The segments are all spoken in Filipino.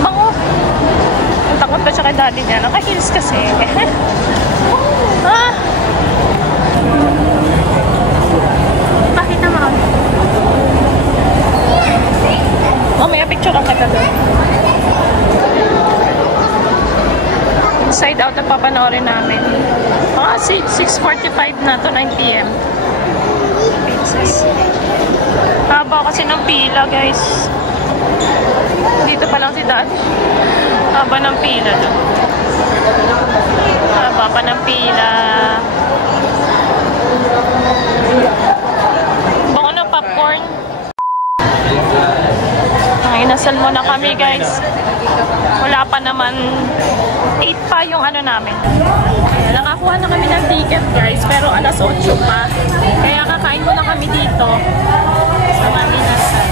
Bango. Ang takot pa siya kay daddy niya. Naka-heels kasi. Ah. Pakita mo. Mamaya picture ang kata doon. Inside Out na papanoorin namin. 6:45 na to, 9 PM. Haba kasi ng pila, guys. Dito pa lang si Dad. Haba ng pila doon. Haba pa ng pila. Bango ng popcorn. Inasal muna kami, guys. Wala pa naman. 8 pa yung ano namin. Nakakuha na kami ng ticket, guys. Pero alas 8 pa. Kaya kakain muna kami dito. Sa Inasal.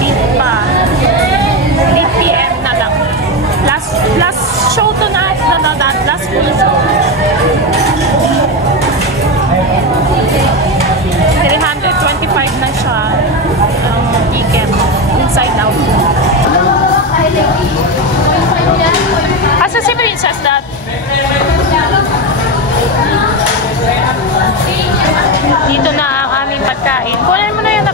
8 pa. 8 PM na lang. Last show to na. Last full show. 325 na siya ang ticket. Inside Out. Asa si Princess, Dad? Dito na ang aming pagkain. Kunin mo na yun.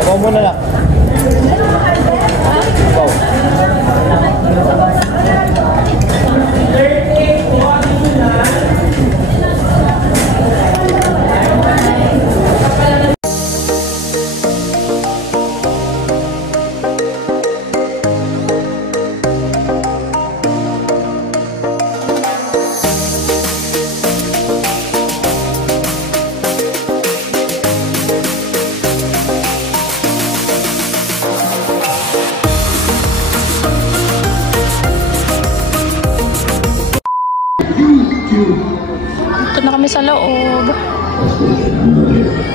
Ako muna lang. Ikaw. Ito na kami sa loob.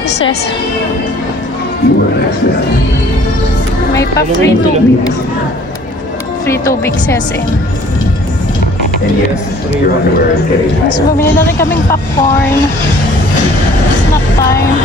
Says may pa free tubig. Free tubig, says eh. Mas bumili na rin kaming popcorn. Snack time.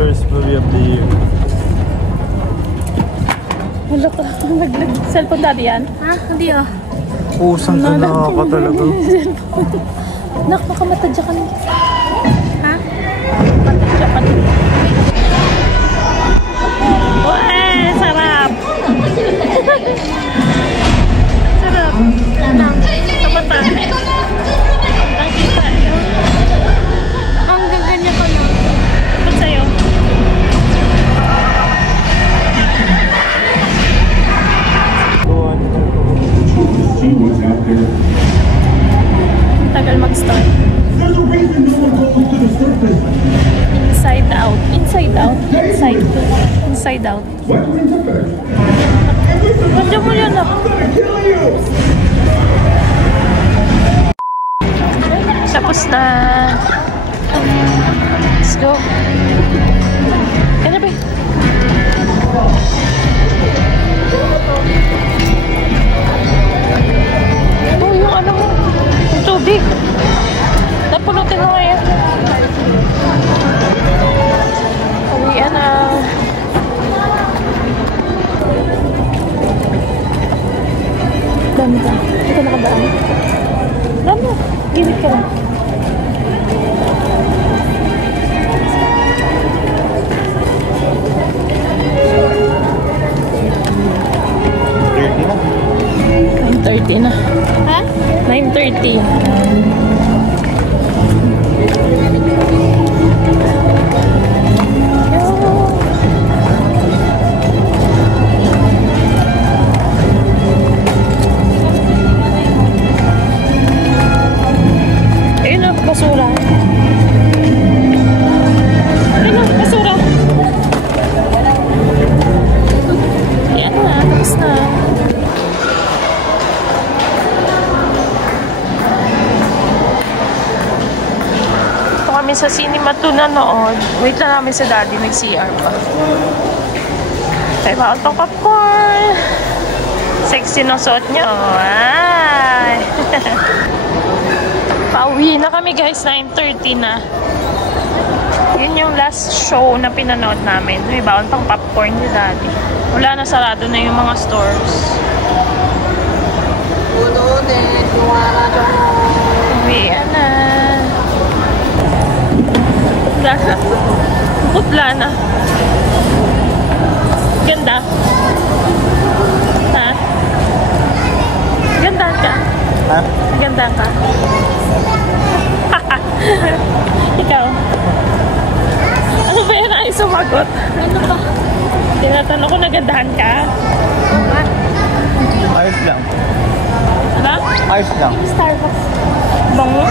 First movie of the year. Wala ka. Nag-cellphone daddy yan? Ha? Hindi oh. Pusang ka nakaka talaga. Nak, baka matadya ka na. Ha? Matadya ka na. Uy, sarap! Sarap. Anong? Kapatan. Ang kita. Ang gaganya ko yun. Ba't sa'yo? Tagal mag-start. Inside Out. Inside Out. Inside Out. Nandiyan mo yan ah. Tapos na. Let's go. Kaya ba? Oh, yung ano mo. Yung tubig. pulutin mo ngayon. Uwian na. Dami ka. Hindi ka nakadaan. Dami. Gilid ka lang. Dirty na. 9:30 na. Ha? 9:30. Ayun na, basura. Ayun na, basura. Ayan na, tapos na. Ito kami sa cinema 2 nanood. Wait lang namin sa daddy, nag-CR pa. Tayo ba ang popcorn? Sexy ng suot niyo. Ay! Pauwi na kami guys, 9:30 na. Yun yung last show na pinanood namin. May baon pang popcorn ni daddy. Wala na, sarado na yung mga stores. Uwi na. Wala na. Putla na. Ganda. Ha? Ganda ka. Ha? Ganda ka. Ikaw. Ano ba yan ay sumagot? Ano ba? Tinatanong ko, nagandahan ka? Ayos lang. Ano? Ayos lang. Starbucks. Bango?